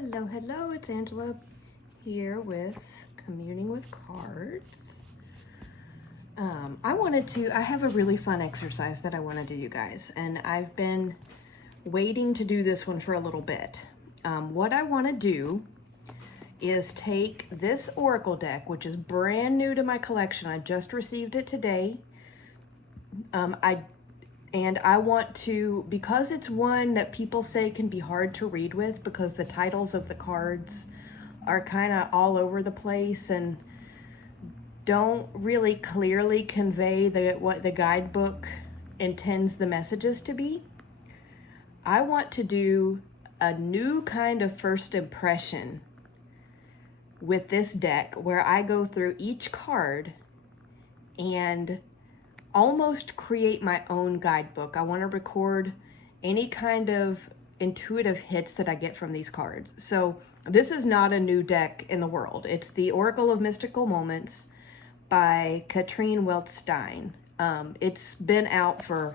Hello, hello, it's Angela here with Communing with Cards. I have a really fun exercise that I want to do, you guys, and I've been waiting to do this one for a little bit. What I want to do is take this Oracle deck, which is brand new to my collection. I just received it today. I want to, because it's one that people say can be hard to read with because the titles of the cards are kind of all over the place and don't really clearly convey what the guidebook intends the messages to be. I want to do a new kind of first impression with this deck where I go through each card and almost create my own guidebook. I want to record any kind of intuitive hits that I get from these cards. So this is not a new deck in the world. It's the Oracle of Mystical Moments by Katrine Weltstein. It's been out for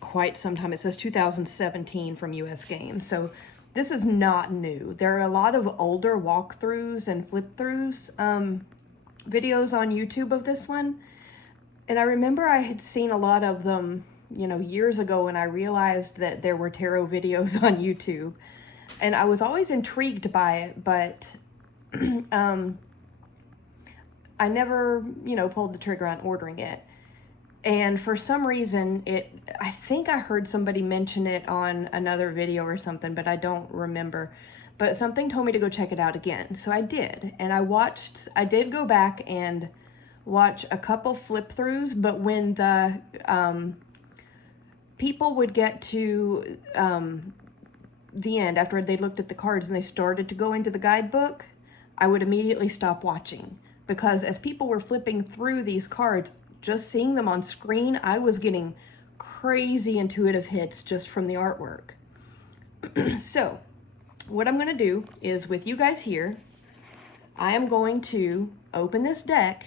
quite some time. It says 2017 from US Games. So this is not new. There are a lot of older walkthroughs and flip-throughs videos on YouTube of this one. And I remember I had seen a lot of them, years ago when I realized that there were tarot videos on YouTube. And I was always intrigued by it, but I never, pulled the trigger on ordering it. And for some reason, I think I heard somebody mention it on another video or something, but I don't remember. But something told me to go check it out again. So I did. And I did go back and watch a couple flip throughs, but when the people would get to the end after they looked at the cards and they started to go into the guidebook, I would immediately stop watching, because as people were flipping through these cards, just seeing them on screen, I was getting crazy intuitive hits just from the artwork. So what I'm going to do is, with you guys here, I am going to open this deck.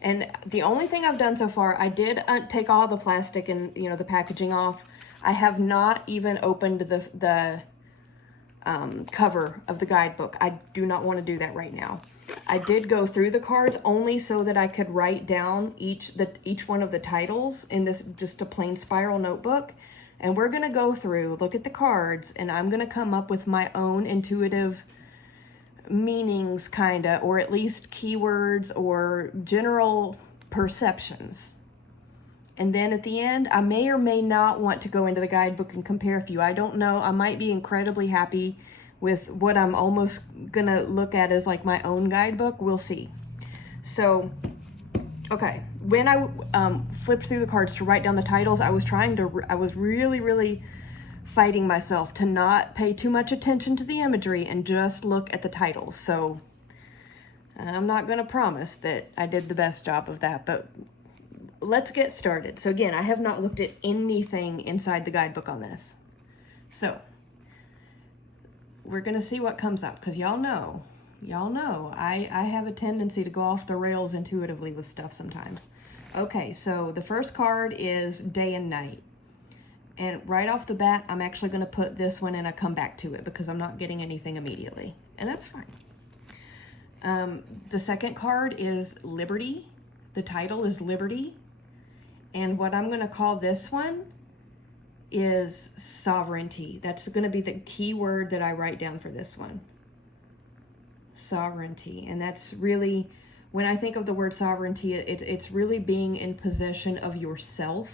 And the only thing I've done so far, I did take all the plastic and, the packaging off. I have not even opened the cover of the guidebook. I do not want to do that right now. I did go through the cards only so that I could write down each one of the titles in this, just a plain spiral notebook. And we're going to go through, look at the cards, and I'm going to come up with my own intuitive meanings, or at least keywords or general perceptions. And then at the end, I may or may not want to go into the guidebook and compare a few. I don't know. I might be incredibly happy with what I'm almost gonna look at as like my own guidebook. We'll see. So, okay, when I flipped through the cards to write down the titles, I was really fighting myself to not pay too much attention to the imagery and just look at the titles. So I'm not going to promise that I did the best job of that, but let's get started. So again, I have not looked at anything inside the guidebook on this. So we're going to see what comes up, because y'all know, I have a tendency to go off the rails intuitively with stuff sometimes. Okay, so the first card is Day and Night. And right off the bat, I'm actually going to put this one in a come back to it because I'm not getting anything immediately. And that's fine. The second card is Liberty. The title is Liberty. And what I'm going to call this one is Sovereignty. That's going to be the key word that I write down for this one. Sovereignty. And that's really, when I think of the word sovereignty, it's really being in possession of yourself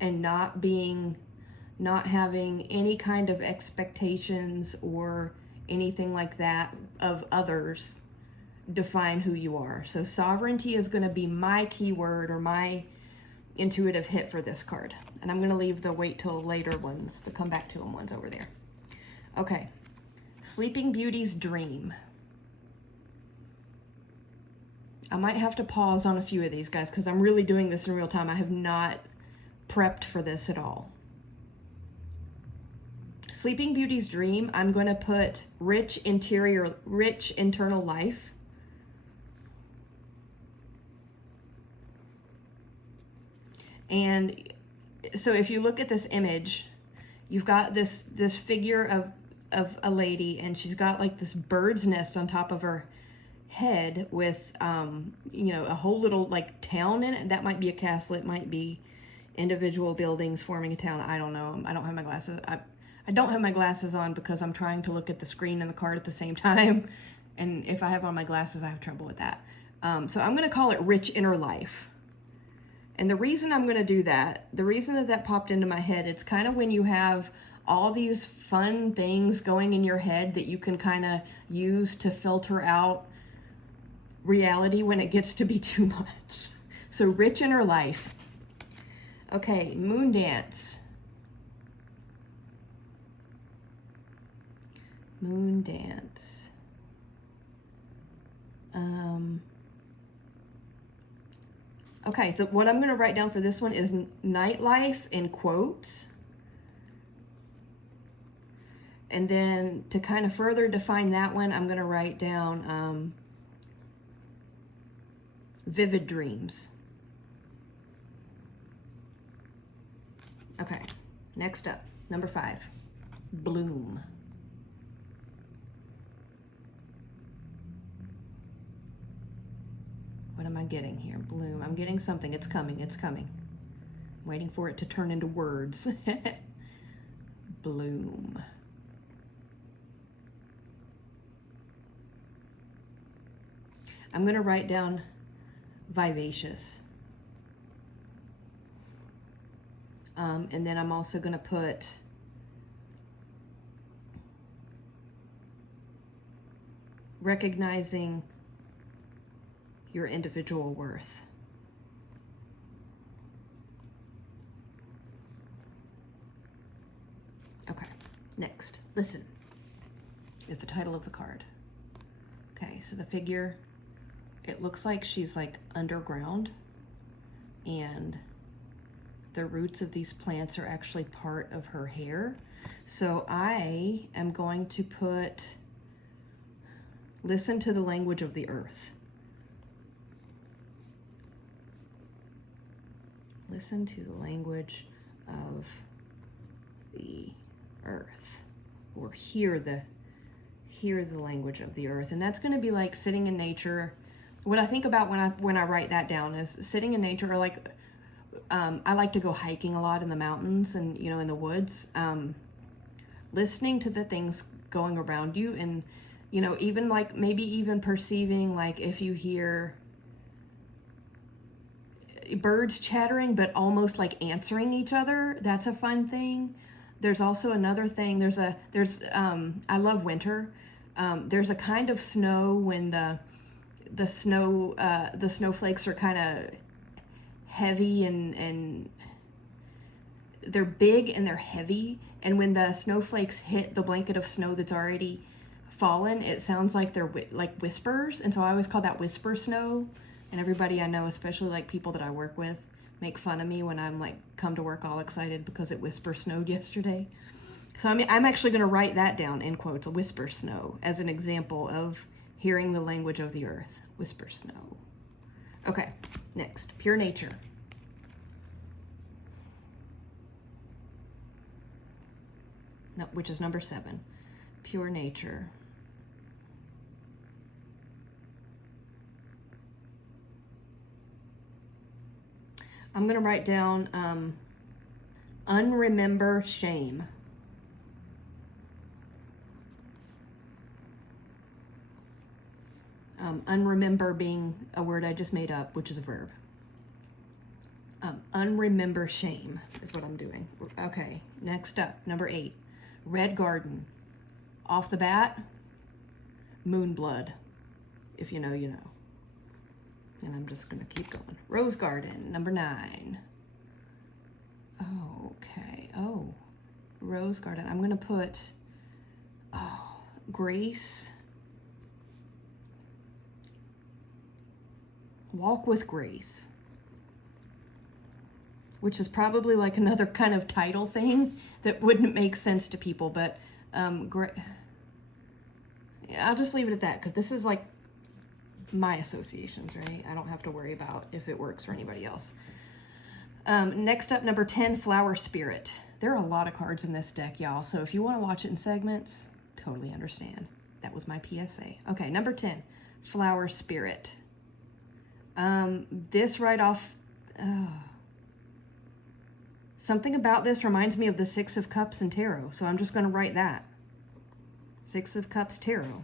and not having any kind of expectations or anything like that of others define who you are. So sovereignty is going to be my keyword or my intuitive hit for this card. And I'm going to leave the wait till later ones, the come back to them ones over there. Okay. Sleeping Beauty's Dream. I might have to pause on a few of these, guys, because I'm really doing this in real time. I have not prepped for this at all. Sleeping Beauty's Dream, I'm going to put rich internal life. And so if you look at this image, you've got this figure of a lady, and she's got like this bird's nest on top of her head with, you know, a whole little like town in it. That might be a castle. It might be individual buildings forming a town. I don't know. I don't have my glasses. I don't have my glasses on because I'm trying to look at the screen and the card at the same time. And if I have on my glasses, I have trouble with that. So I'm going to call it Rich Inner Life. And the reason I'm going to do that, the reason that that popped into my head, it's kind of when you have all these fun things going in your head that you can kind of use to filter out reality when it gets to be too much. So Rich Inner Life. Okay, Moon Dance. Moon Dance. Okay, what I'm going to write down for this one is nightlife in quotes. And then to kind of further define that one, I'm going to write down vivid dreams. Okay, next up, number 5, bloom. What am I getting here? Bloom. I'm getting something. It's coming. It's coming. I'm waiting for it to turn into words. Bloom. I'm going to write down vivacious. And then I'm also going to put recognizing your individual worth. Okay, next, listen, is the title of the card. Okay, so the figure, it looks like she's like underground, and the roots of these plants are actually part of her hair. So I am going to put, listen to the language of the earth. Listen to the language of the earth, or hear the language of the earth. And that's going to be like sitting in nature. What I think about when I write that down is sitting in nature, or like I like to go hiking a lot in the mountains and, you know, in the woods, listening to the things going around you, and, you know, even like maybe even perceiving, like if you hear birds chattering but almost like answering each other, that's a fun thing. There's also another thing, I love winter. There's a kind of snow when the snowflakes are kind of heavy, and they're big and they're heavy, and when the snowflakes hit the blanket of snow that's already fallen, it sounds like they're like whispers, and so I always call that whisper snow. And everybody I know, especially like people that I work with, make fun of me when I'm like come to work all excited because it whisper snowed yesterday. So I mean, I'm actually going to write that down in quotes, a whisper snow, as an example of hearing the language of the earth. Whisper snow. Okay, next, pure nature. No, which is number 7. Pure nature. I'm going to write down unremember shame. Unremember being a word I just made up, which is a verb. Unremember shame is what I'm doing. Okay, next up, number 8. Red garden. Off the bat, moon blood. If you know, you know. And I'm just going to keep going. Rose garden, number 9. Okay. Oh, rose garden. I'm going to put, grace. Walk with grace. Which is probably like another kind of title thing that wouldn't make sense to people. But yeah, I'll just leave it at that, because this is like my associations, right? I don't have to worry about if it works for anybody else. Next up, number 10, flower spirit. There are a lot of cards in this deck, y'all. So if you want to watch it in segments, Totally understand. That was my PSA. Okay, number 10, flower spirit. This right off, something about this reminds me of the Six of Cups in tarot, so I'm just going to write that. Six of Cups tarot.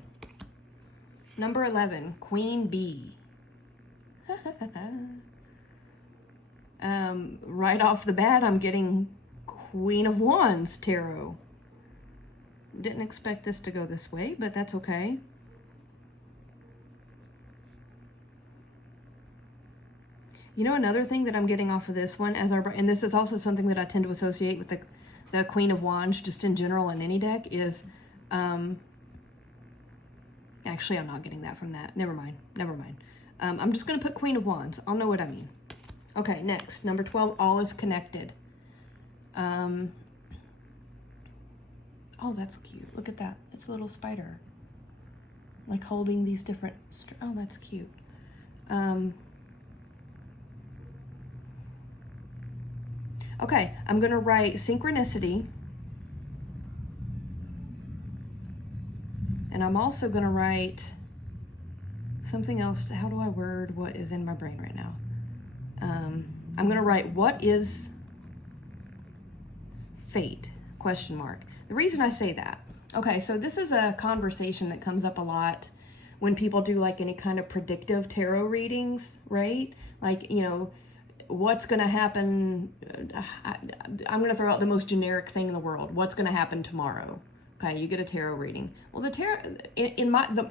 Number 11, Queen Bee. Right off the bat, I'm getting Queen of Wands tarot. Didn't expect this to go this way, but that's okay. You know, another thing that I'm getting off of this one, and this is also something that I tend to associate with the Queen of Wands, just in general in any deck, is, actually, I'm not getting that from that. Never mind. I'm just going to put Queen of Wands. I'll know what I mean. Okay, next, number 12, all is connected. Oh, that's cute. Look at that. It's a little spider. Like holding these different... Oh, that's cute. Okay, I'm going to write synchronicity. And I'm also going to write something else. How do I word what is in my brain right now? I'm going to write, what is fate? Question mark. The reason I say that, okay, so this is a conversation that comes up a lot when people do like any kind of predictive tarot readings, right? Like, you know, what's going to happen? I'm going to throw out the most generic thing in the world. What's going to happen tomorrow? Okay, you get a tarot reading. Well, the tarot,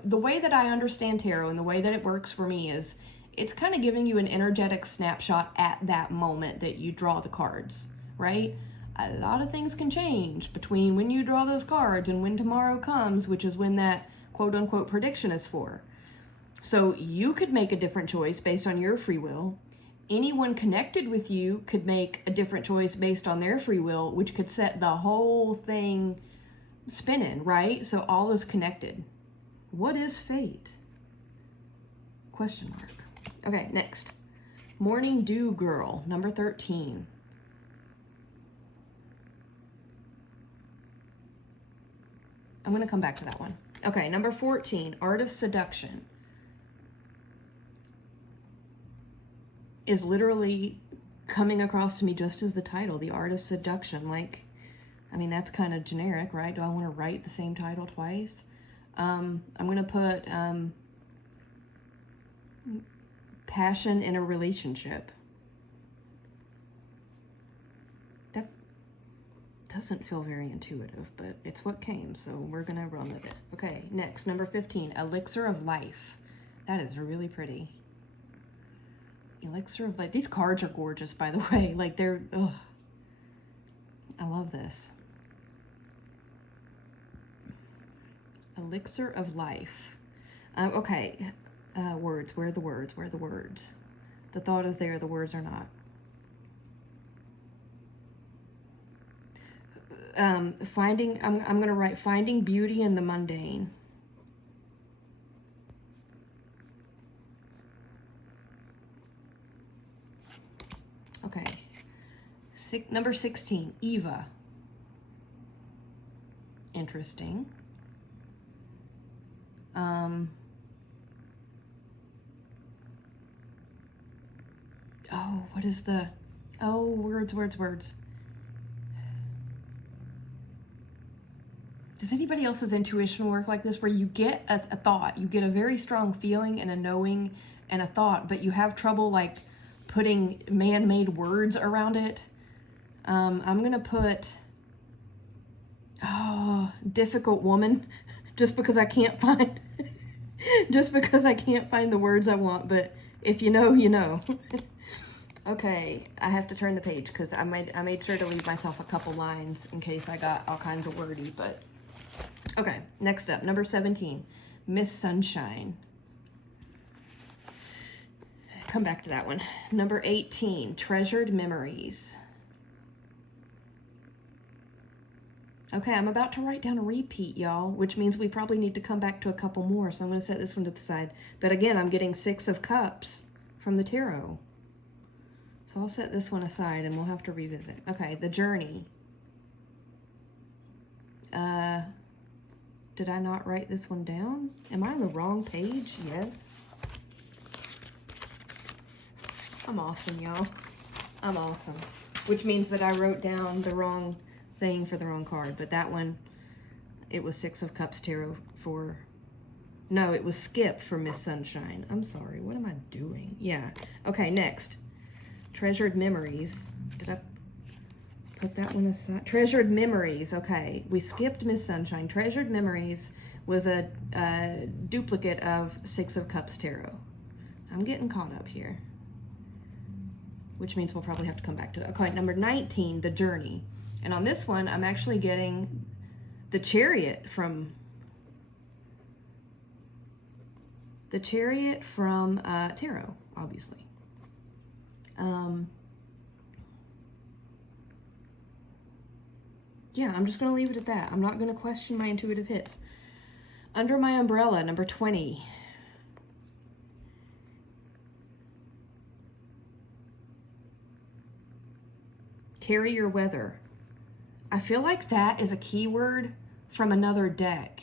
the way that I understand tarot and the way that it works for me is it's kind of giving you an energetic snapshot at that moment that you draw the cards, right? A lot of things can change between when you draw those cards and when tomorrow comes, which is when that quote-unquote prediction is for. So you could make a different choice based on your free will. Anyone connected with you could make a different choice based on their free will, which could set the whole thing spinning, right? So all is connected. What is fate? Question mark. Okay, next. Morning Dew Girl, number 13. I'm going to come back to that one. Okay, number 14, Art of Seduction, is literally coming across to me just as the title, The Art of Seduction. Like, I mean, that's kind of generic, right? Do I want to write the same title twice? I'm going to put passion in a relationship. That doesn't feel very intuitive, but it's what came, so we're going to run with it. Okay, next, number 15, Elixir of Life. That is really pretty. Elixir of Life. These cards are gorgeous, by the way. Like, they're, ugh. I love this. Elixir of Life. Okay, words. Where are the words? Where are the words? The thought is there, the words are not. I'm going to write finding beauty in the mundane. Okay. Number 16, Eva. Interesting. Oh, what is the... Oh, words. Does anybody else's intuition work like this, where you get a thought, you get a very strong feeling and a knowing and a thought, but you have trouble like putting man-made words around it? I'm gonna put, oh, difficult woman, just because I can't find the words I want, but if you know, you know. Okay, I have to turn the page because I made sure to leave myself a couple lines in case I got all kinds of wordy, but okay, next up, number 17, Miss Sunshine. Come back to that one. Number 18, Treasured Memories. Okay, I'm about to write down a repeat, y'all, which means we probably need to come back to a couple more, so I'm going to set this one to the side. But again, I'm getting 6 of Cups from the tarot. So I'll set this one aside and we'll have to revisit. Okay, the Journey. Did I not write this one down? Am I on the wrong page? Yes. I'm awesome, y'all. I'm awesome. Which means that I wrote down the wrong thing for the wrong card. But that one, it was Six of Cups Tarot for... No, it was Skip for Miss Sunshine. I'm sorry. What am I doing? Yeah. Okay, next. Treasured Memories. Did I put that one aside? Treasured Memories. Okay, we skipped Miss Sunshine. Treasured Memories was a duplicate of Six of Cups Tarot. I'm getting caught up here, which means we'll probably have to come back to it. Okay, number 19, The Journey. And on this one, I'm actually getting the Chariot from Tarot, obviously. Yeah, I'm just going to leave it at that. I'm not going to question my intuitive hits. Under My Umbrella, number 20. Carry Your Weather. I feel like that is a keyword from another deck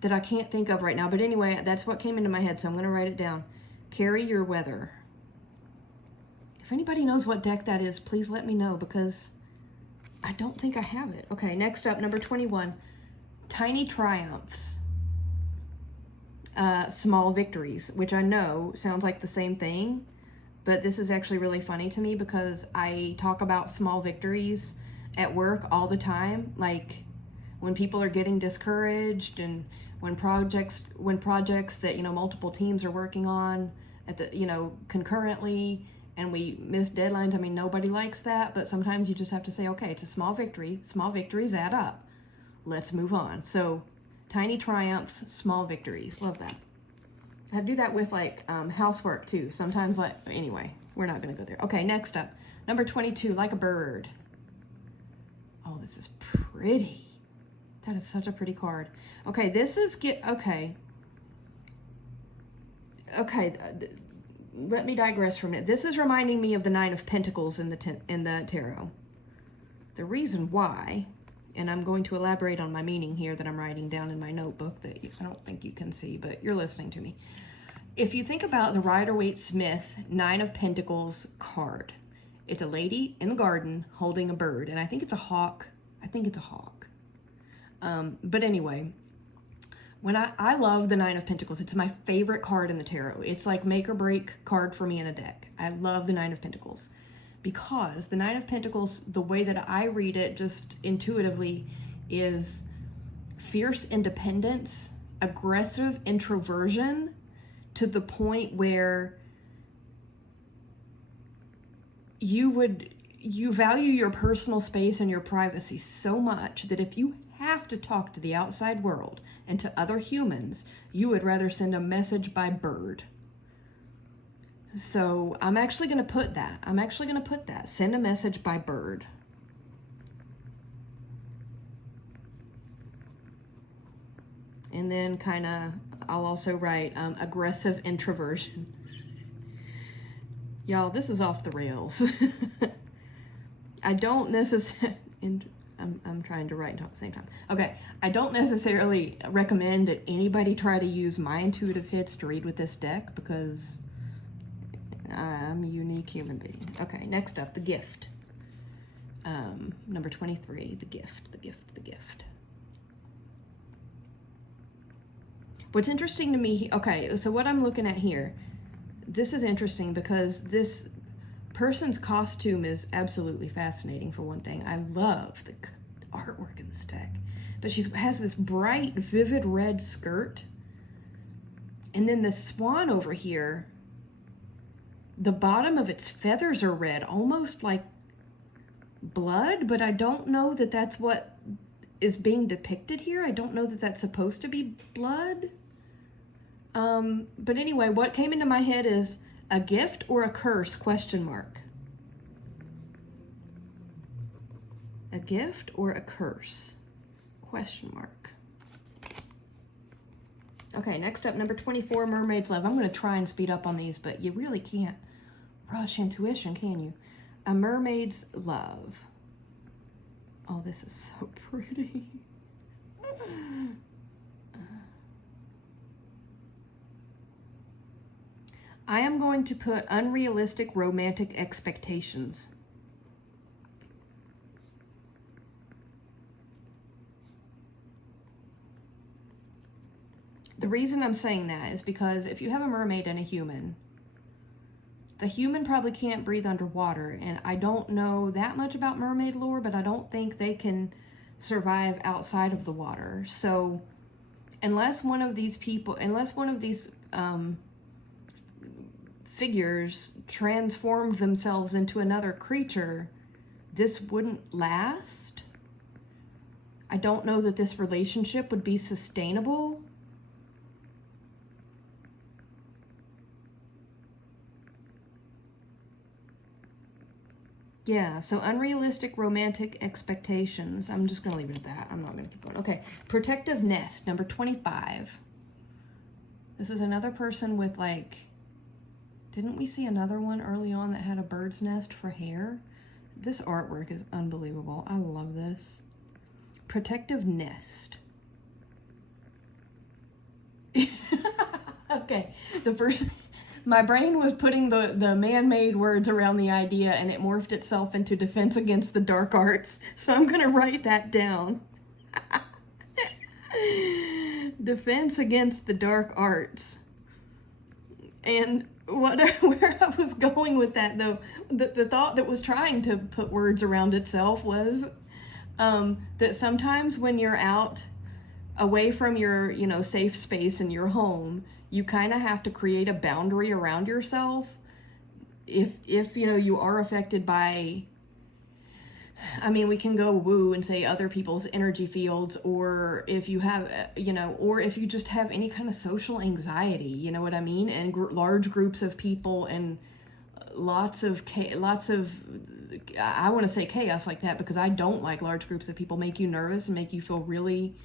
that I can't think of right now. But anyway, that's what came into my head, so I'm going to write it down. Carry Your Weather. If anybody knows what deck that is, please let me know, because I don't think I have it. Okay, next up, number 21. Tiny Triumphs. Small Victories, which I know sounds like the same thing, but this is actually really funny to me because I talk about small victories at work all the time. Like when people are getting discouraged, and when projects that, you know, multiple teams are working on at the, you know, concurrently, and we miss deadlines. I mean, nobody likes that, but sometimes you just have to say, okay, it's a small victory. Small victories add up. Let's move on. So tiny triumphs, small victories. Love that. I do that with like housework too. Sometimes, like, anyway, we're not going to go there. Okay, next up, number 22, Like a Bird. Oh, this is pretty. That is such a pretty card. Okay, this is okay. Let me digress from it. This is reminding me of the Nine of Pentacles in the tarot. The reason why, and I'm going to elaborate on my meaning here that I'm writing down in my notebook that I don't think you can see, but you're listening to me. If you think about the Rider-Waite-Smith Nine of Pentacles card, it's a lady in the garden holding a bird, and I think it's a hawk. But anyway, when I love the Nine of Pentacles. It's my favorite card in the tarot. It's like make or break card for me in a deck. I love the Nine of Pentacles because the Nine of Pentacles, the way that I read it just intuitively, is fierce independence, aggressive introversion, to the point where you value your personal space and your privacy so much that if you have to talk to the outside world and to other humans, you would rather send a message by bird. So I'm actually going to put that. Send a message by bird. And then I'll also write aggressive introversion. Y'all, this is off the rails. I don't necessarily... I'm trying to write and talk at the same time. Okay, I don't necessarily recommend that anybody try to use my intuitive hits to read with this deck because I'm a unique human being. Okay, next up, The Gift. Number 23, The Gift. What's interesting to me, okay, so what I'm looking at here, this is interesting because this person's costume is absolutely fascinating, for one thing. I love the artwork in this deck. But she has this bright, vivid red skirt. And then the swan over here, the bottom of its feathers are red, almost like blood, but I don't know that that's what is being depicted here. I don't know that that's supposed to be blood. But anyway, what came into my head is a gift or a curse, question mark. A gift or a curse, question mark. Okay, next up, number 24, Mermaid's Love. I'm going to try and speed up on these, but you really can't rush intuition, can you? A Mermaid's Love. Oh, this is so pretty. I am going to put unrealistic romantic expectations. The reason I'm saying that is because if you have a mermaid and a human, the human probably can't breathe underwater, and I don't know that much about mermaid lore, but I don't think they can survive outside of the water. So unless one of these figures transformed themselves into another creature, this wouldn't last. I don't know that this relationship would be sustainable. Yeah, so unrealistic romantic expectations. I'm just going to leave it at that. I'm not going to keep going. Okay, protective nest, number 25. This is another person with, like, didn't we see another one early on that had a bird's nest for hair? This artwork is unbelievable. I love this. Protective nest. Okay, my brain was putting the man-made words around the idea, and it morphed itself into defense against the dark arts. So I'm going to write that down. Defense against the dark arts. And where I was going with that, though, the thought that was trying to put words around itself was that sometimes when you're out away from your, safe space in your home, you kind of have to create a boundary around yourself. If you are affected by, we can go woo and say other people's energy fields, or if you have, or if you just have any kind of social anxiety, you know what I mean? And large groups of people and lots of, I want to say chaos like that, because I don't like large groups of people, make you nervous and make you feel really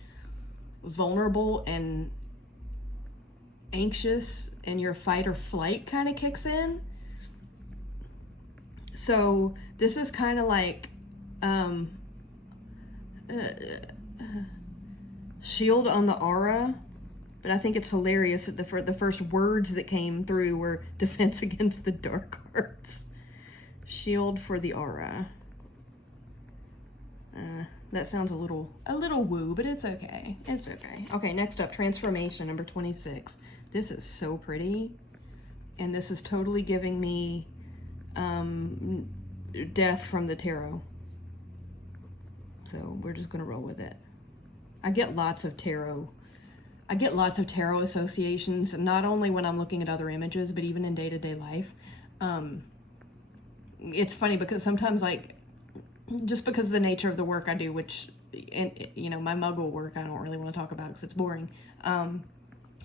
vulnerable and anxious, and your fight or flight kind of kicks in. So this is kind of like shield on the aura, but I think it's hilarious that the first words that came through were defense against the dark arts. Shield for the aura. That sounds a little woo, but it's okay. It's okay. Okay, next up, transformation, number 26. This is so pretty, and this is totally giving me death from the tarot. So we're just gonna roll with it. I get lots of tarot associations, not only when I'm looking at other images, but even in day-to-day life. It's funny because sometimes, like, just because of the nature of the work I do, which, my muggle work, I don't really want to talk about because it's boring.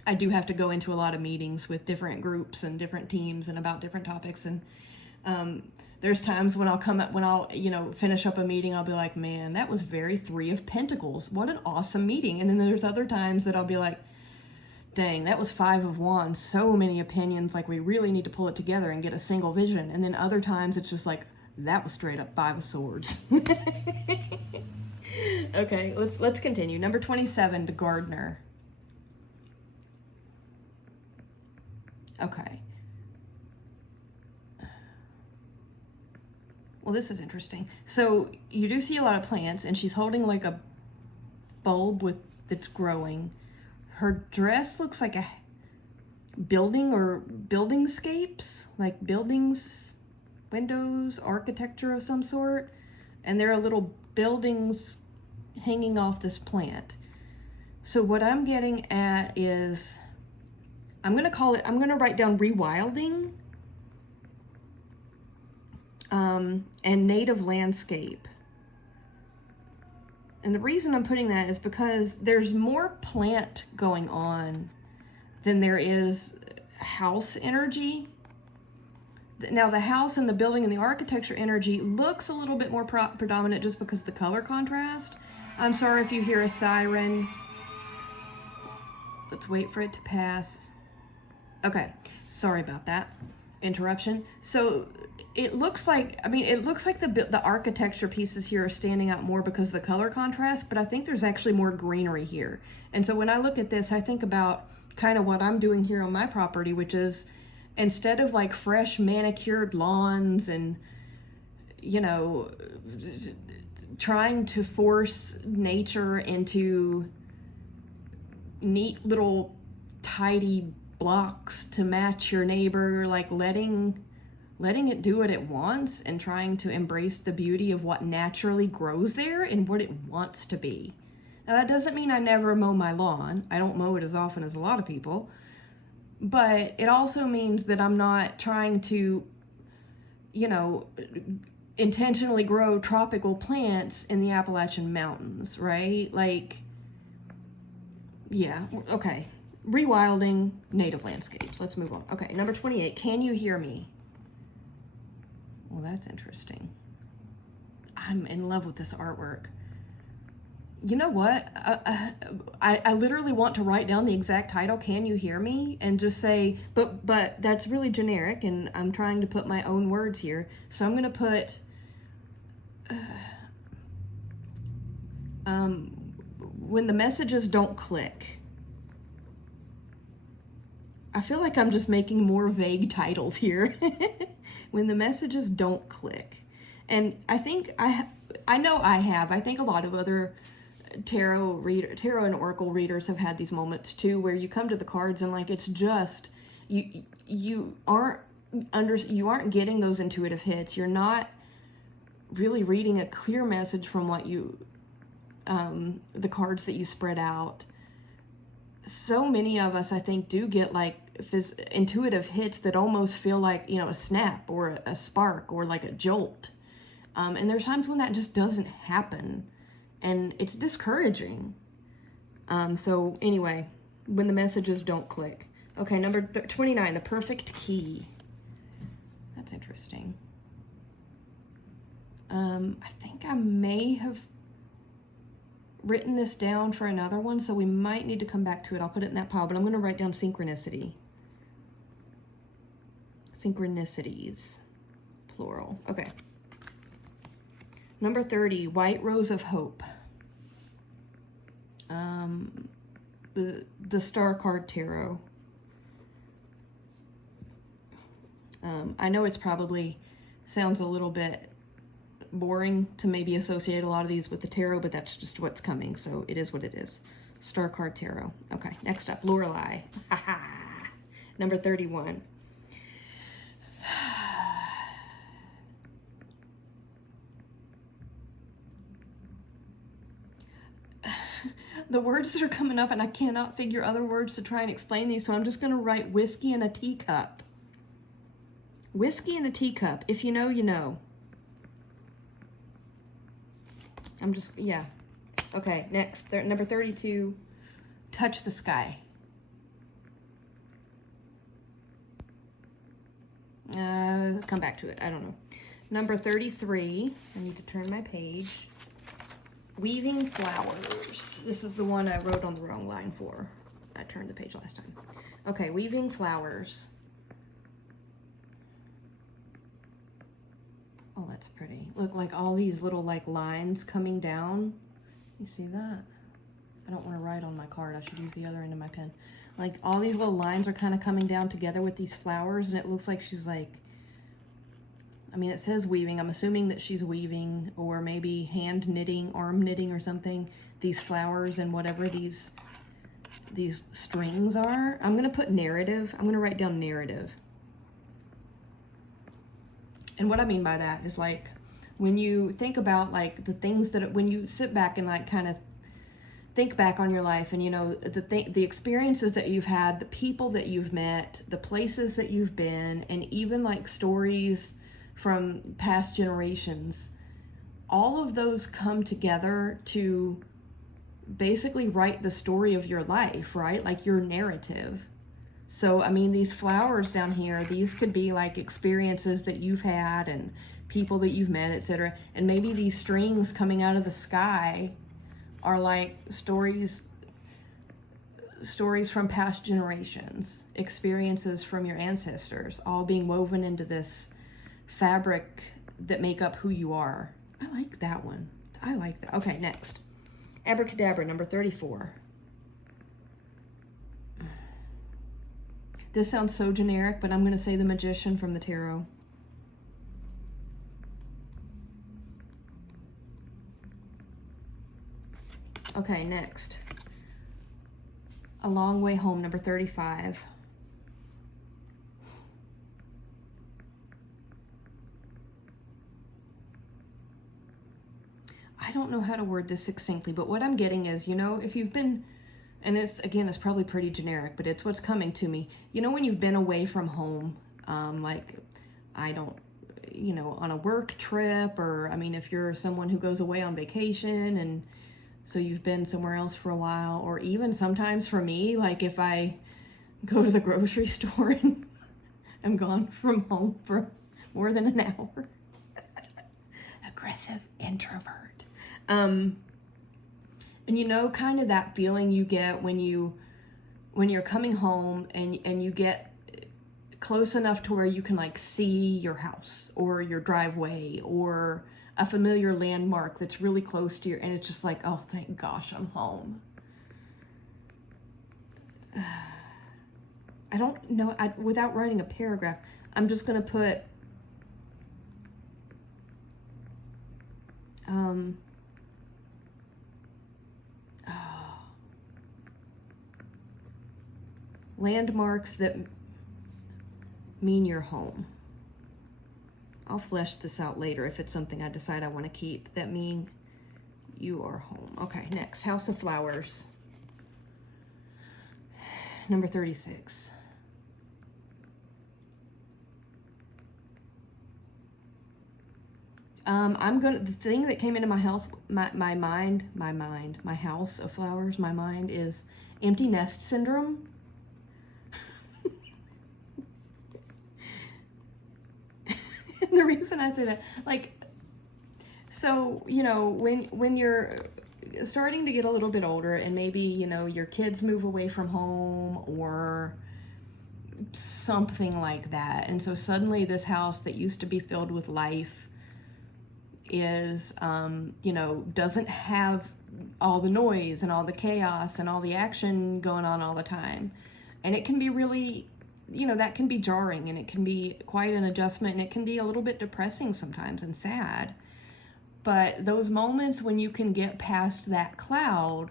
I do have to go into a lot of meetings with different groups and different teams and about different topics. And there's times when I'll finish up a meeting, I'll be like, man, that was very Three of Pentacles. What an awesome meeting. And then there's other times that I'll be like, dang, that was Five of Wands. So many opinions. Like, we really need to pull it together and get a single vision. And then other times it's just like, that was straight up Five of Swords. Okay, let's continue. Number 27, the gardener. Okay. Well, this is interesting. So you do see a lot of plants, and she's holding like a bulb that's growing. Her dress looks like a building or buildingscapes, like buildings, windows, architecture of some sort. And there are little buildings hanging off this plant. So what I'm getting at is, I'm going to write down rewilding and native landscape. And the reason I'm putting that is because there's more plant going on than there is house energy. Now, the house and the building and the architecture energy looks a little bit more predominant just because of the color contrast. I'm sorry if you hear a siren. Let's wait for it to pass. Okay, sorry about that. interruption. So it looks like, I mean, it looks like the architecture pieces here are standing out more because of the color contrast, but I think there's actually more greenery here. And so when I look at this, I think about kind of what I'm doing here on my property, which is instead of like fresh manicured lawns and, you know, trying to force nature into neat little tidy blocks to match your neighbor, like letting it do what it wants and trying to embrace the beauty of what naturally grows there and what it wants to be. Now that doesn't mean I never mow my lawn. I don't mow it as often as a lot of people, but it also means that I'm not trying to, you know, intentionally grow tropical plants in the Appalachian Mountains, right? Like, yeah, okay. Rewilding native landscapes. Let's move on. Okay, number 28. Can you hear me? Well, that's interesting. I'm in love with this artwork. You know what? I literally want to write down the exact title, Can You Hear Me? And just say, but that's really generic, and I'm trying to put my own words here. So I'm going to put, when the messages don't click. I feel like I'm just making more vague titles here. When the messages don't click. And I think I think a lot of other tarot and oracle readers have had these moments too, where you come to the cards and like it's just you aren't getting those intuitive hits. You're not really reading a clear message from what you the cards that you spread out. So many of us, I think, do get like intuitive hits that almost feel like, you know, a snap or a spark or like a jolt. And there's times when that just doesn't happen, and it's discouraging. So anyway, when the messages don't click. Okay, number 29, the perfect key. That's interesting. I think I may have written this down for another one, so we might need to come back to it. I'll put it in that pile, but I'm going to write down synchronicity. Synchronicities, plural. Okay. Number 30, White Rose of Hope. The Star Card Tarot. I know it's probably sounds a little bit boring to maybe associate a lot of these with the tarot, but that's just what's coming, so it is what it is. Star Card Tarot. Okay, next up, Lorelei. Number 31. The words that are coming up, and I cannot figure other words to try and explain these, so I'm just going to write whiskey in a teacup. Whiskey in a teacup. If you know, you know. I'm just, yeah. Okay, next. Number 32, Touch the Sky. Come back to it. I don't know. Number 33, I need to turn my page. Weaving Flowers. This is the one I wrote on the wrong line for. I turned the page last time. Okay, Weaving Flowers. Oh, that's pretty. Look, like all these little like lines coming down. You see that? I don't want to write on my card. I should use the other end of my pen. Like all these little lines are kind of coming down together with these flowers, and it looks like she's like, I mean, it says weaving. I'm assuming that she's weaving, or maybe hand knitting, arm knitting or something, these flowers and whatever these strings are. I'm going to put narrative. I'm going to write down narrative. And what I mean by that is like, when you think about like the things that, when you sit back and like kind of think back on your life, and you know, the experiences that you've had, the people that you've met, the places that you've been, and even like stories from past generations, all of those come together to basically write the story of your life, right? Like your narrative. So, I mean, these flowers down here, these could be like experiences that you've had and people that you've met, etc. And maybe these strings coming out of the sky are like stories stories from past generations, experiences from your ancestors, all being woven into this fabric that make up who you are. I like that one. I like that. Okay, next. Abracadabra, number 34. This sounds so generic, but I'm going to say the Magician from the tarot. Okay, next. A Long Way Home, number 35. I don't know how to word this succinctly, but what I'm getting is, you know, if you've been, and this, again, is probably pretty generic, but it's what's coming to me. You know, when you've been away from home, like, I don't, you know, on a work trip, or, I mean, if you're someone who goes away on vacation, and so you've been somewhere else for a while, or even sometimes for me, like if I go to the grocery store and I'm gone from home for more than an hour. Aggressive introvert. And you know, kind of that feeling you get when you're coming home and you get close enough to where you can like see your house or your driveway or a familiar landmark that's really close to and it's just like, oh, thank gosh, I'm home. I don't know, without writing a paragraph, I'm just going to put, landmarks that mean you're home. I'll flesh this out later if it's something I decide I want to keep that mean you are home. Okay, next, House of Flowers. Number 36. The thing that came into my house, my house of flowers, my mind is empty nest syndrome. And the reason I say that, like, so, you know, when you're starting to get a little bit older and maybe, you know, your kids move away from home or something like that. And so suddenly this house that used to be filled with life is, you know, doesn't have all the noise and all the chaos and all the action going on all the time. And it can be really, you know, that can be jarring and it can be quite an adjustment and it can be a little bit depressing sometimes and sad. But those moments when you can get past that cloud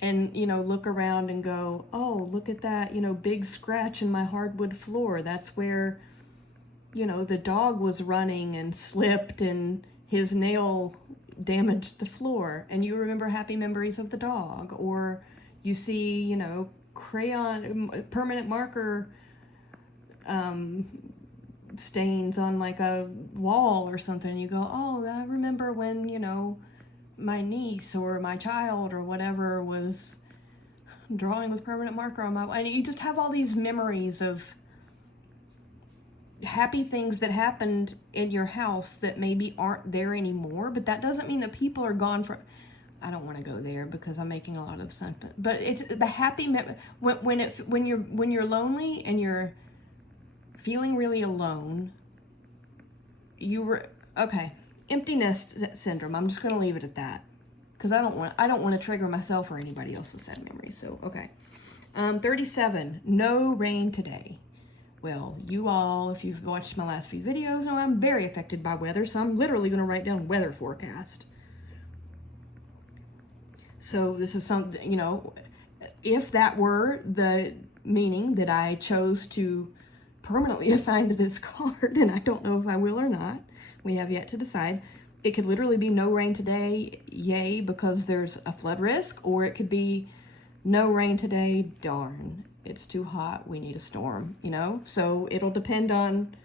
and, you know, look around and go, oh, look at that, you know, big scratch in my hardwood floor. That's where, you know, the dog was running and slipped and his nail damaged the floor. And you remember happy memories of the dog. Or you see, you know, crayon, permanent marker stains on like a wall or something. You go, oh, I remember when, you know, my niece or my child or whatever was drawing with permanent marker on my, and you just have all these memories of happy things that happened in your house that maybe aren't there anymore. But that doesn't mean that people are gone for, I don't want to go there because I'm making a lot of sense, but it's the happy when you're lonely and you're feeling really alone, okay, empty nest syndrome. I'm just going to leave it at that because I don't want to trigger myself or anybody else with sad memories. So, okay. 37, no rain today. Well, you all, if you've watched my last few videos, know I'm very affected by weather, so I'm literally going to write down weather forecast. So this is something, you know, if that were the meaning that I chose to permanently assign to this card, and I don't know if I will or not, we have yet to decide. It could literally be no rain today, yay, because there's a flood risk, or it could be no rain today, darn, it's too hot, we need a storm, you know? So it'll depend on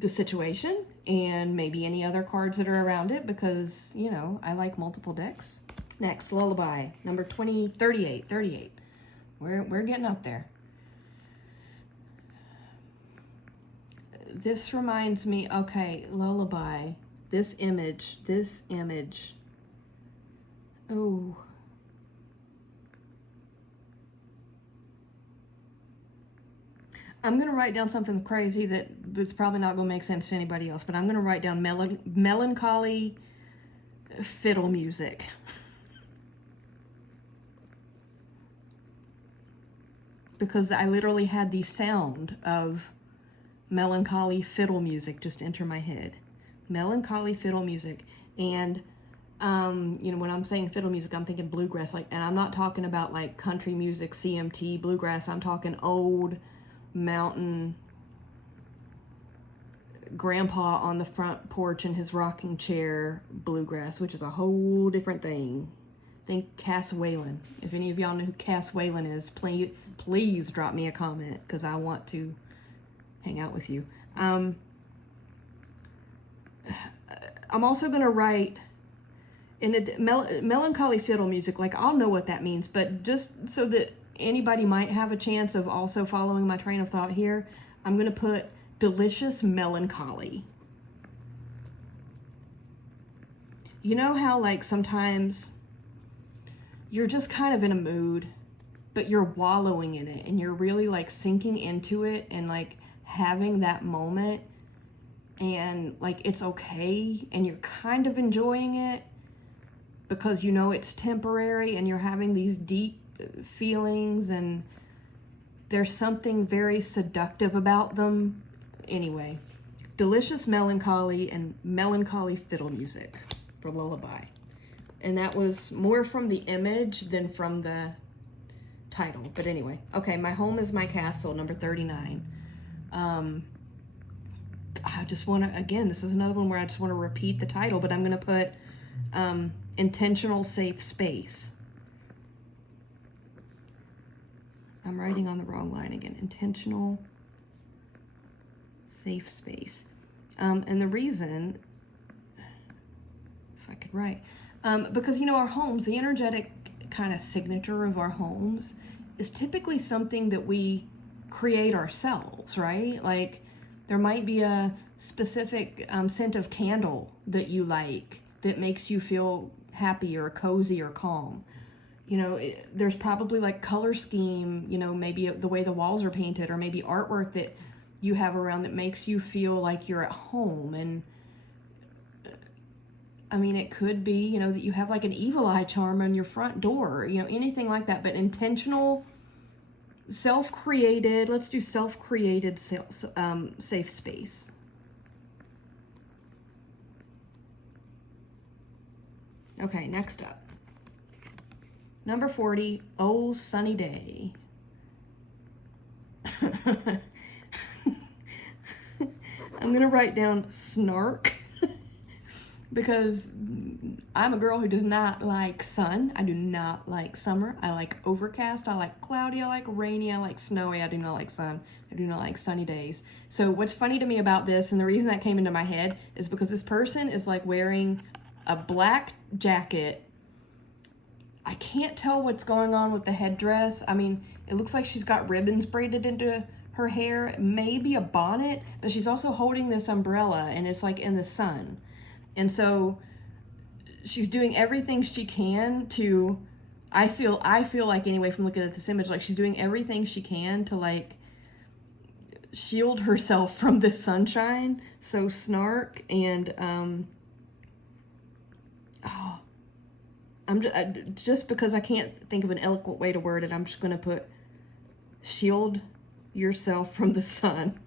the situation and maybe any other cards that are around it because, you know, I like multiple decks. Next, Lullaby, number 38. We're getting up there. This reminds me, okay, Lullaby, this image. Oh. I'm going to write down something crazy that's probably not going to make sense to anybody else, but I'm going to write down melancholy fiddle music. Because I literally had the sound of melancholy fiddle music just enter my head. Melancholy fiddle music. And when I'm saying fiddle music, I'm thinking bluegrass, and I'm not talking about like country music, CMT, bluegrass. I'm talking old mountain grandpa on the front porch in his rocking chair bluegrass, which is a whole different thing. Think Cass Whalen. If any of y'all know who Cass Whalen is, please drop me a comment because I want to hang out with you. I'm also going to write in melancholy fiddle music. Like, I'll know what that means, but just so that anybody might have a chance of also following my train of thought here, I'm going to put delicious melancholy. You know how like sometimes you're just kind of in a mood, but you're wallowing in it and you're really like sinking into it and like having that moment, and like it's okay and you're kind of enjoying it because you know it's temporary and you're having these deep feelings and there's something very seductive about them. Anyway, delicious melancholy and melancholy fiddle music for lullaby. And that was more from the image than from the title. But anyway, okay, My Home is My Castle, number 39. I just want to, again, this is another one where I just want to repeat the title, but I'm going to put intentional safe space. I'm writing on the wrong line again. Intentional safe space. And the reason, if I could write, because, our homes, the energetic kind of signature of our homes is typically something that we create ourselves, right? Like, there might be a specific scent of candle that you like that makes you feel happy or cozy or calm. There's probably like color scheme, maybe the way the walls are painted, or maybe artwork that you have around that makes you feel like you're at home. And it could be, that you have like an evil eye charm on your front door, anything like that. But intentional, self-created, let's do self-created safe space. Okay, next up. Number 40, Oh Sunny Day. I'm going to write down snark because I'm a girl who does not like sun. I do not like summer. I like overcast. I like cloudy. I like rainy. I like snowy. I do not like sun. I do not like sunny days. So what's funny to me about this, and the reason that came into my head, is because this person is like wearing a black jacket. I can't tell what's going on with the headdress. It looks like she's got ribbons braided into her hair, maybe a bonnet, but she's also holding this umbrella and it's like in the sun. And so she's doing everything she can to, I feel like, anyway, from looking at this image, like she's doing everything she can to like shield herself from the sunshine. So snark. And I'm just because I can't think of an eloquent way to word it, I'm just going to put shield yourself from the sun.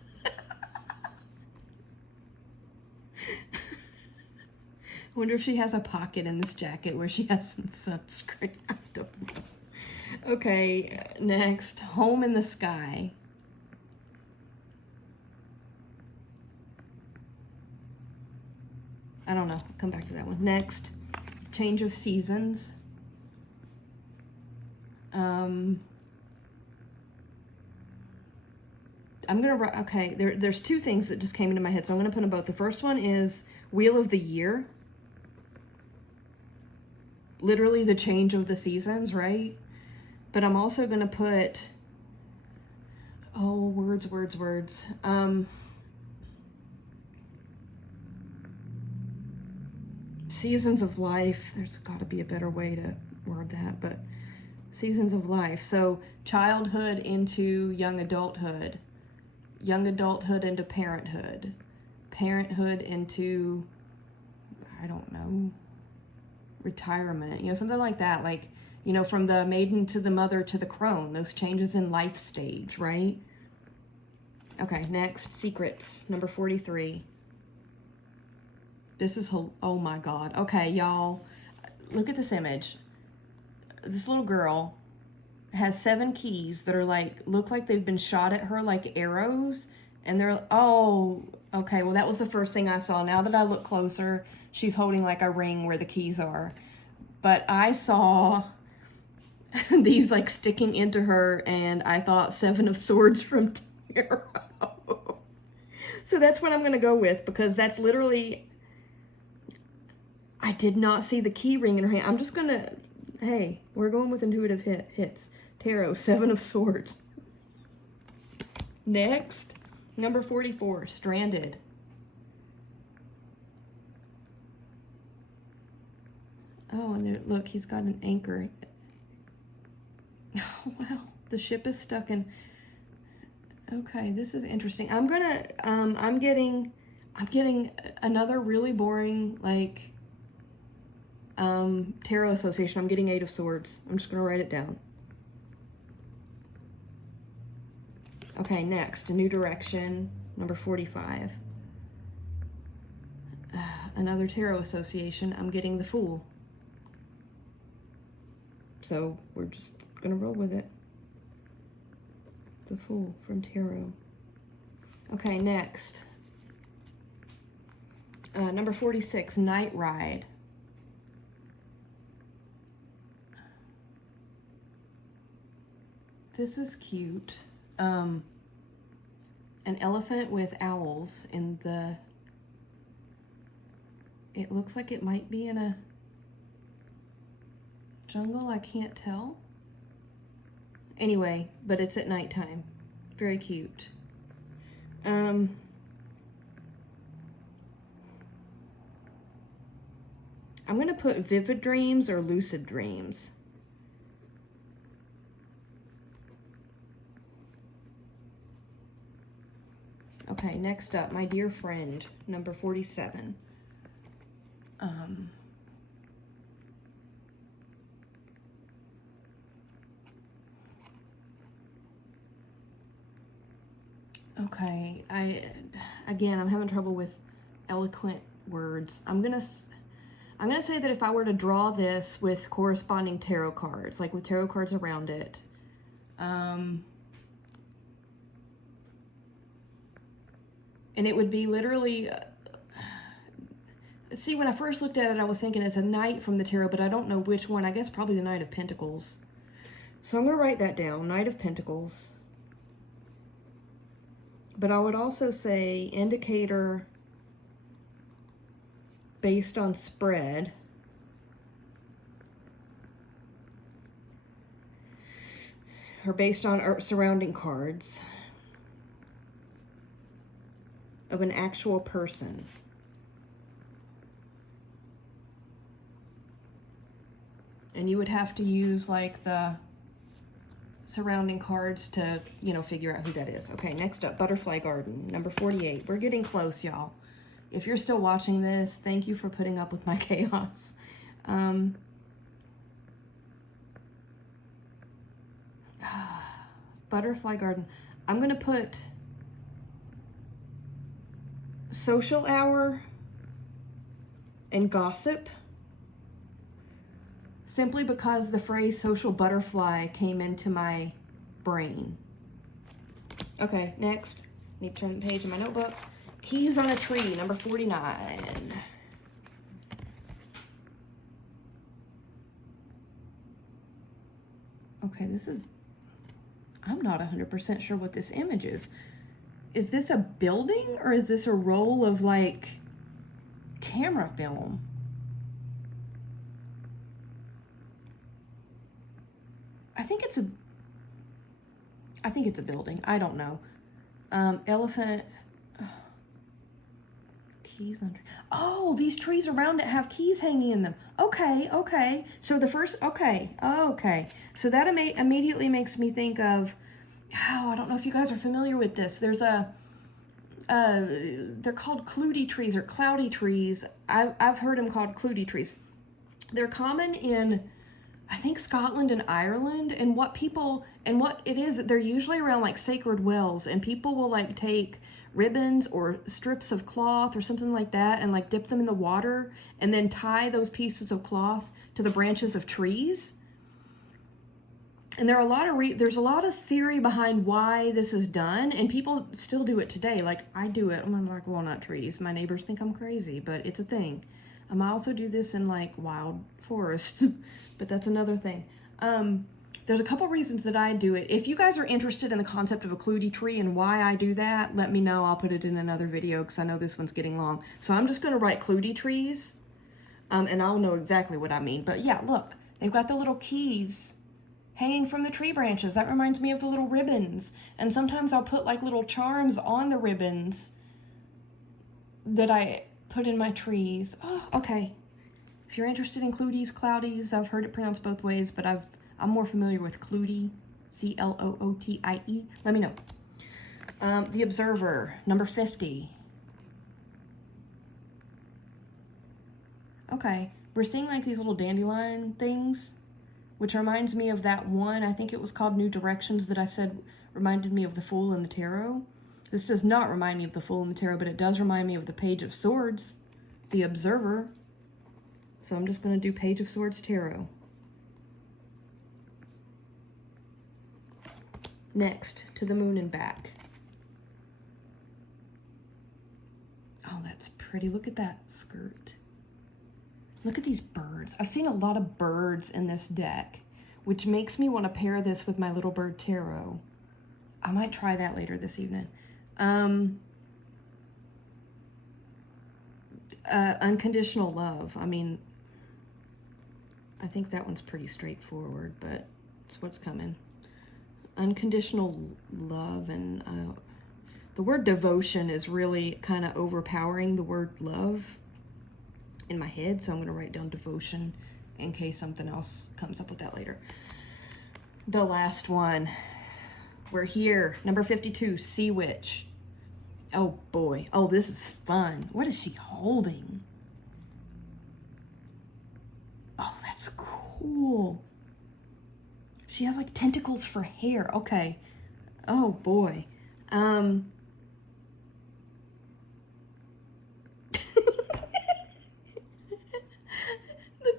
I wonder if she has a pocket in this jacket where she has some sunscreen. I don't know. Okay, next, Home in the Sky. I don't know. I'll come back to that one. Next, Change of Seasons. I'm gonna write, okay, there's two things that just came into my head, so I'm gonna put them both. The first one is Wheel of the Year. Literally the change of the seasons, right? But I'm also gonna put, words. Seasons of life. There's gotta be a better way to word that, but seasons of life. So childhood into young adulthood. young adulthood into parenthood. Parenthood into, I don't know, retirement. You know, something like that. Like, you know, from the maiden to the mother to the crone. Those changes in life stage, right? Okay, next, secrets, number 43. This is, oh my God. Okay, y'all, look at this image. This little girl has 7 keys that are like, look like they've been shot at her like arrows. And they're, oh, okay, well, that was the first thing I saw. Now that I look closer, she's holding like a ring where the keys are. But I saw these like sticking into her, and I thought 7 of Swords from Tarot. So that's what I'm going to go with, because that's literally, I did not see the key ring in her hand. I'm just going to, hey, we're going with intuitive hits. Tarot, 7 of Swords. Next, number 44, Stranded. Oh, and there, look, he's got an anchor. Oh, wow, the ship is stuck in. Okay, this is interesting. I'm gonna, I'm getting another really boring, like, tarot association. I'm getting 8 of Swords. I'm just gonna write it down. Okay, next, a new direction, number 45. Another tarot association. I'm getting the Fool. So we're just gonna roll with it. The Fool from Tarot. Okay, next. Number 46, Night Ride. This is cute. An elephant with owls in the, it looks like it might be in a jungle, I can't tell. Anyway, but it's at nighttime. Very cute. I'm gonna put vivid dreams or lucid dreams. Okay, next up, My Dear Friend, number 47. Okay, I'm having trouble with eloquent words. I'm gonna say that if I were to draw this with corresponding tarot cards, like with tarot cards around it, and it would be literally, see, when I first looked at it, I was thinking it's a knight from the tarot, but I don't know which one. I guess probably the Knight of Pentacles. So I'm gonna write that down, Knight of Pentacles. But I would also say indicator based on spread. Or based on surrounding cards of an actual person. And you would have to use like the surrounding cards to, you know, figure out who that is. Okay, next up, Butterfly Garden, number 48. We're getting close, y'all. If you're still watching this, thank you for putting up with my chaos. Butterfly Garden. I'm gonna put social hour and gossip, simply because the phrase social butterfly came into my brain. Okay, next. Need to turn the page in my notebook. Keys on a Tree, number 49. Okay, this is, I'm not 100% sure what this image is. Is this a building or is this a roll of like camera film? I think it's a building. I don't know. Elephant. Keys on. Oh, these trees around it have keys hanging in them. Okay, okay. So the first. Okay, okay. So that immediately makes me think of oh, I don't know if you guys are familiar with this. There's they're called cloudy trees or cloudy trees. I've heard them called cloudy trees. They're common in, I think, Scotland and Ireland. And what it is, they're usually around like sacred wells, and people will like take ribbons or strips of cloth or something like that and like dip them in the water and then tie those pieces of cloth to the branches of trees. And there's a lot of theory behind why this is done, and people still do it today. Like, I do it. I'm like walnut trees. My neighbors think I'm crazy, but it's a thing. I also do this in like wild forests, but that's another thing. There's a couple reasons that I do it. If you guys are interested in the concept of a cloudy tree and why I do that, let me know. I'll put it in another video because I know this one's getting long. So I'm just going to write cloudy trees, and I'll know exactly what I mean. But yeah, look, they've got the little keys hanging from the tree branches. That reminds me of the little ribbons. And sometimes I'll put like little charms on the ribbons that I put in my trees. Oh, okay. If you're interested in cloudies, I've heard it pronounced both ways, but I'm more familiar with cloudy, C-L-O-O-T-I-E. Let me know. The Observer, number 50. Okay, we're seeing like these little dandelion things, which reminds me of that one, I think it was called New Directions, that I said reminded me of the Fool and the Tarot. This does not remind me of the Fool and the Tarot, but it does remind me of the Page of Swords, the Observer. So I'm just going to do Page of Swords Tarot. Next, to the Moon and back. Oh, that's pretty. Look at that skirt. Look at these birds. I've seen a lot of birds in this deck, which makes me want to pair this with my Little Bird Tarot. I might try that later this evening. Unconditional Love. I mean, I think that one's pretty straightforward, but it's what's coming. Unconditional love, and the word devotion is really kind of overpowering the word love in my head, so I'm going to write down devotion in case something else comes up with that later. The last one. We're here. Number 52, Sea Witch. Oh boy. Oh, this is fun. What is she holding? Oh, that's cool. She has like tentacles for hair. Okay. Oh boy. The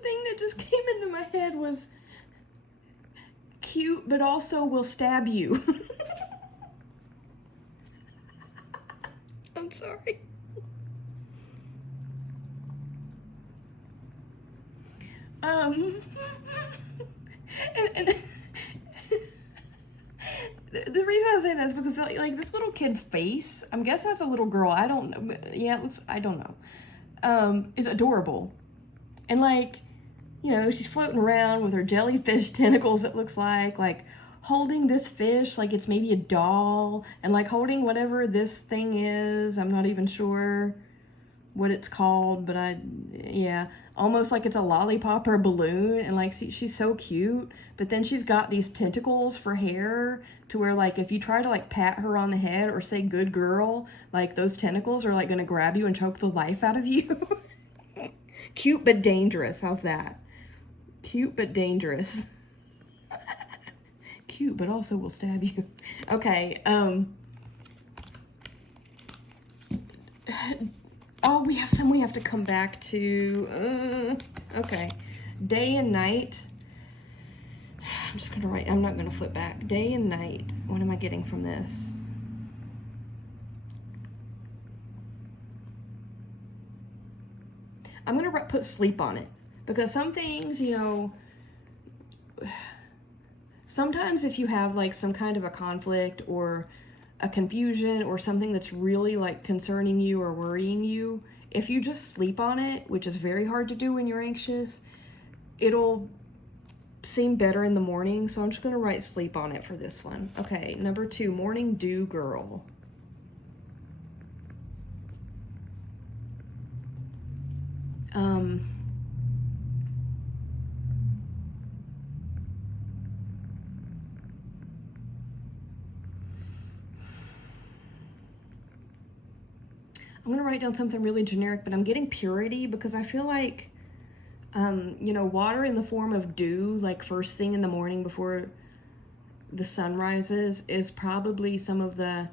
thing that just came into my head was cute, but also will stab you. I'm sorry. And the reason I say that is because like this little kid's face, I'm guessing that's a little girl. I don't know. Yeah, I don't know. Is adorable. And like, you know, she's floating around with her jellyfish tentacles, it looks like holding this fish like it's maybe a doll, and like holding whatever this thing is. I'm not even sure what it's called, but yeah, almost like it's a lollipop or a balloon, and like she's so cute, but then she's got these tentacles for hair to where like if you try to like pat her on the head or say good girl, like those tentacles are like gonna grab you and choke the life out of you. Cute but dangerous. How's that? Cute but dangerous. Cute but also will stab you. Okay, oh, we have to come back to, okay. Day and night. I'm just gonna write, I'm not gonna flip back. Day and night. What am I getting from this? I'm gonna put sleep on it, because some things, you know, sometimes if you have like some kind of a conflict or a confusion or something that's really like concerning you or worrying you, if you just sleep on it, which is very hard to do when you're anxious, it'll seem better in the morning. So I'm just gonna write sleep on it for this one. Okay, number 2, Morning Dew Girl. I'm going to write down something really generic, but I'm getting purity because I feel like, you know, water in the form of dew, like first thing in the morning before the sun rises, is probably some of the,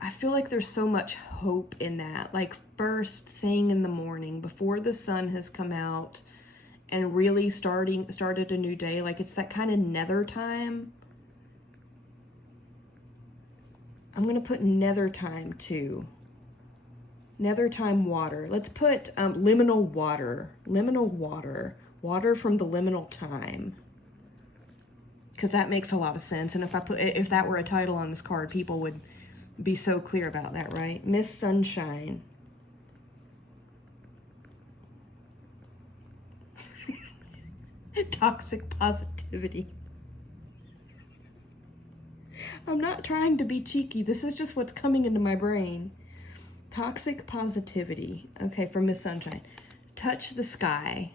I feel like there's so much hope in that. Like first thing in the morning before the sun has come out and really started a new day. Like it's that kind of nether time. I'm going to put nether time too. Nether time water. Let's put liminal water. Liminal water. Water from the liminal time. Because that makes a lot of sense. And if that were a title on this card, people would be so clear about that, right? Miss Sunshine. Toxic positivity. I'm not trying to be cheeky. This is just what's coming into my brain. Toxic positivity. Okay, from Miss Sunshine. Touch the sky.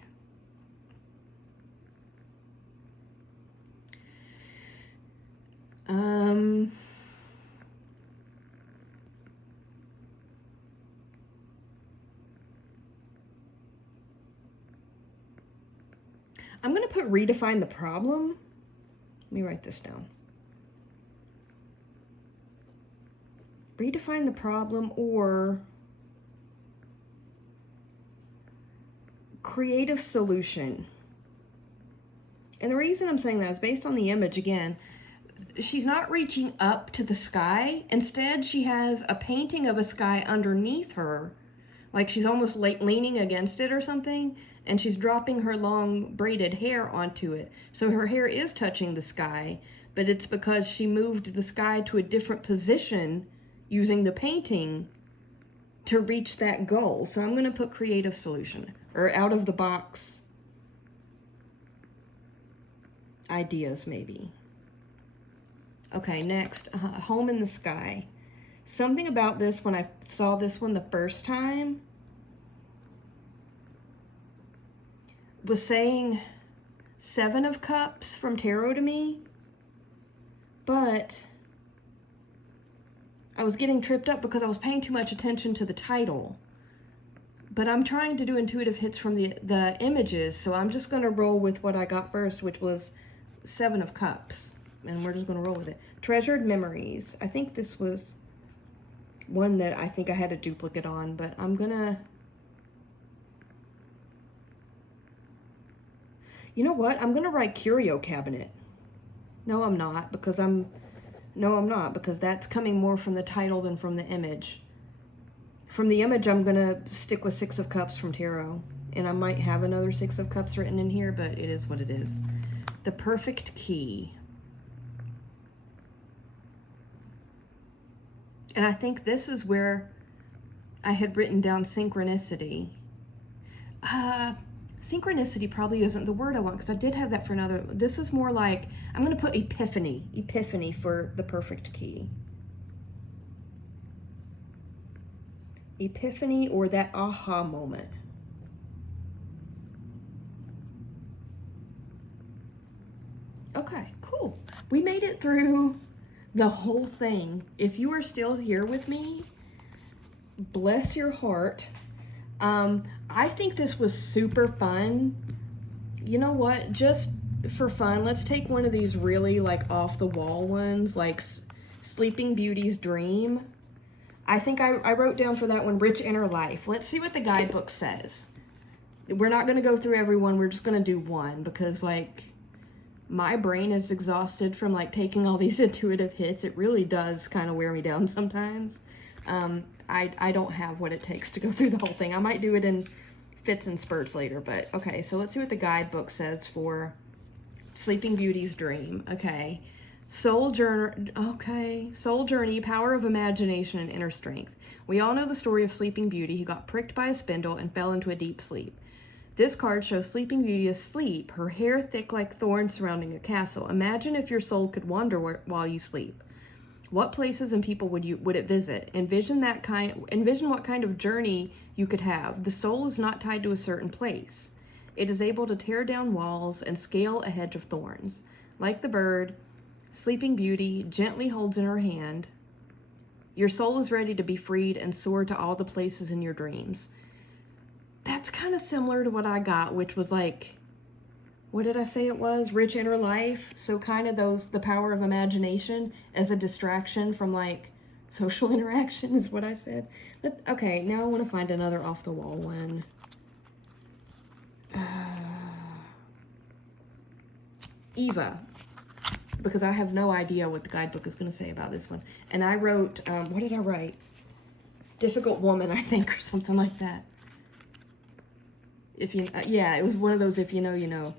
I'm going to put redefine the problem. Let me write this down. Redefine the problem or creative solution. And the reason I'm saying that is based on the image again. She's not reaching up to the sky. Instead, she has a painting of a sky underneath her, like she's almost leaning against it or something, and she's dropping her long braided hair onto it. So her hair is touching the sky, but it's because she moved the sky to a different position using the painting to reach that goal. So I'm going to put creative solution or out of the box ideas maybe. Okay, next, home in the sky. Something about this, when I saw this one the first time, was saying 7 of Cups from tarot to me, but I was getting tripped up because I was paying too much attention to the title. But I'm trying to do intuitive hits from the images, so I'm just going to roll with what I got first, which was 7 of Cups. And we're just going to roll with it. Treasured memories. I think this was one that I think I had a duplicate on, but I'm going to... You know what? I'm going to write curio cabinet. No, I'm not, because that's coming more from the title than from the image. From the image, I'm going to stick with 6 of Cups from tarot. And I might have another 6 of Cups written in here, but it is what it is. The perfect key. And I think this is where I had written down synchronicity. Synchronicity probably isn't the word I want because I did have that for another. This is more like, I'm going to put epiphany. Epiphany for the perfect key. Epiphany or that aha moment. Okay, cool. We made it through the whole thing. If you are still here with me, bless your heart. I think this was super fun. You know what? Just for fun, let's take one of these really like off the wall ones, like Sleeping Beauty's Dream. I think I wrote down for that one, Rich Inner Life. Let's see what the guidebook says. We're not going to go through every one. We're just going to do one because like my brain is exhausted from like taking all these intuitive hits. It really does kind of wear me down sometimes. I don't have what it takes to go through the whole thing. I might do it in fits and spurts later, but okay, so let's see what the guidebook says for Sleeping Beauty's Dream. Okay. Soul journey, power of imagination and inner strength. We all know the story of Sleeping Beauty, who got pricked by a spindle and fell into a deep sleep. This card shows Sleeping Beauty asleep, her hair thick like thorns surrounding a castle. Imagine if your soul could wander while you sleep. What places and people would it visit? Envision what kind of journey you could have. The soul is not tied to a certain place. It is able to tear down walls and scale a hedge of thorns. Like the bird, Sleeping Beauty gently holds in her hand Your soul is ready to be freed and soar to all the places in your dreams. That's kind of similar to what I got, which was like, what did I say it was? Rich inner life. So kind of the power of imagination as a distraction from like social interaction is what I said. Okay, now I want to find another off the wall one. Eva, because I have no idea what the guidebook is going to say about this one. And I wrote, what did I write? Difficult woman, I think, or something like that. If you, yeah, it was one of those, if you know, you know.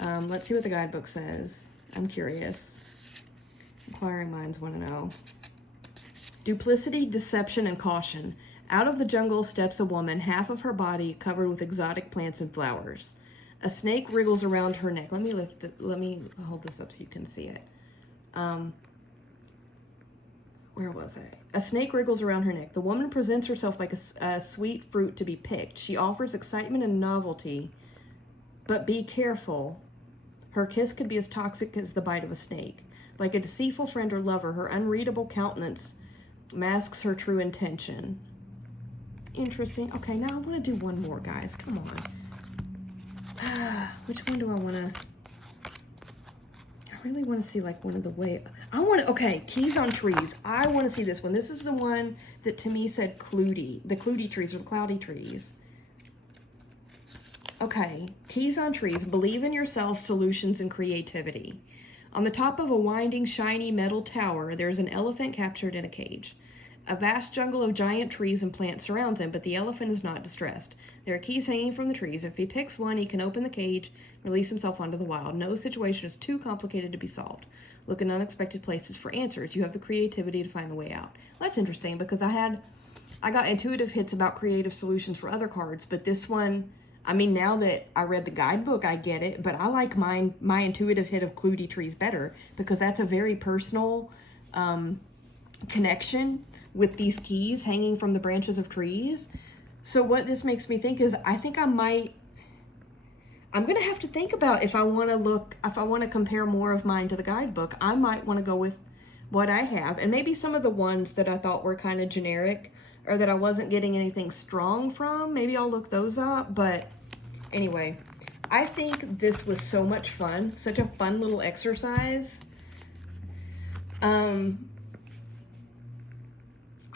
Let's see what the guidebook says. I'm curious. Inquiring minds want to know. Duplicity, deception, and caution. Out of the jungle steps a woman, half of her body covered with exotic plants and flowers. A snake wriggles around her neck. Let me hold this up so you can see it. Where was I? A snake wriggles around her neck. The woman presents herself like a sweet fruit to be picked. She offers excitement and novelty, but be careful. Her kiss could be as toxic as the bite of a snake. Like a deceitful friend or lover, her unreadable countenance masks her true intention. Interesting. Okay, now I want to do one more, guys. Come on. Which one do I want to... I really want to see like one of the way... okay, keys on trees. I want to see this one. This is the one that to me said Clutie. The Clutie trees or the cloudy trees. Okay, keys on trees. Believe in yourself, solutions, and creativity. On the top of a winding, shiny metal tower, there's an elephant captured in a cage. A vast jungle of giant trees and plants surrounds him, but the elephant is not distressed. There are keys hanging from the trees. If he picks one, he can open the cage and release himself onto the wild. No situation is too complicated to be solved. Look in unexpected places for answers. You have the creativity to find the way out. Well, that's interesting because I got intuitive hits about creative solutions for other cards, but this one, I mean, now that I read the guidebook, I get it, but I like my intuitive hit of Clutie trees better because that's a very personal connection with these keys hanging from the branches of trees. So what this makes me think is I'm going to have to think about if I want to compare more of mine to the guidebook. I might want to go with what I have, and maybe some of the ones that I thought were kind of generic or that I wasn't getting anything strong from, maybe I'll look those up. But anyway, I think this was so much fun, such a fun little exercise.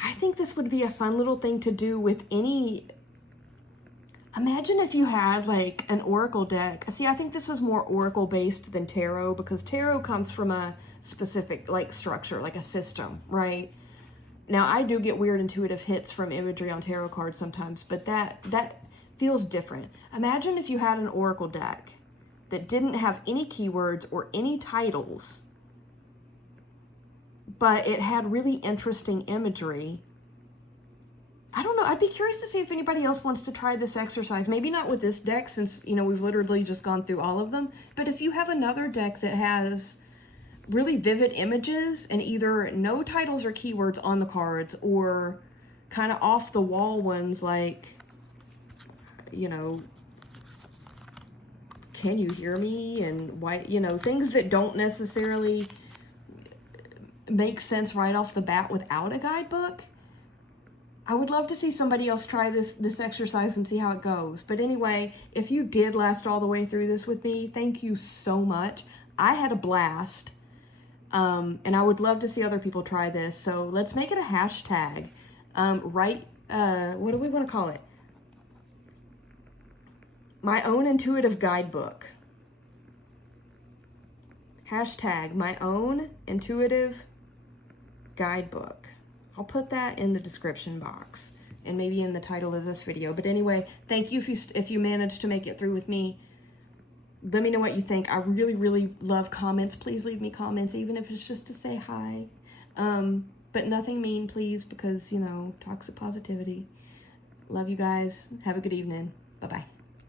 I think this would be a fun little thing to do with any... Imagine if you had like an oracle deck. See, I think this is more oracle based than tarot because tarot comes from a specific like structure, like a system, right? Now, I do get weird intuitive hits from imagery on tarot cards sometimes, but that feels different. Imagine if you had an oracle deck that didn't have any keywords or any titles, but it had really interesting imagery. I don't know. I'd be curious to see if anybody else wants to try this exercise. Maybe not with this deck since, you know, we've literally just gone through all of them. But if you have another deck that has really vivid images and either no titles or keywords on the cards or kind of off the wall ones like, you know, can you hear me? And why, you know, things that don't necessarily make sense right off the bat without a guidebook. I would love to see somebody else try this exercise and see how it goes. But anyway, if you did last all the way through this with me, thank you so much. I had a blast. And I would love to see other people try this. So let's make it a hashtag. What do we want to call it? My own intuitive guidebook. Hashtag my own intuitive guidebook. I'll put that in the description box and maybe in the title of this video. But anyway, thank you if you managed to make it through with me. Let me know what you think. I really, really love comments. Please leave me comments, even if it's just to say hi. But nothing mean, please, because, you know, toxic positivity. Love you guys. Have a good evening. Bye-bye.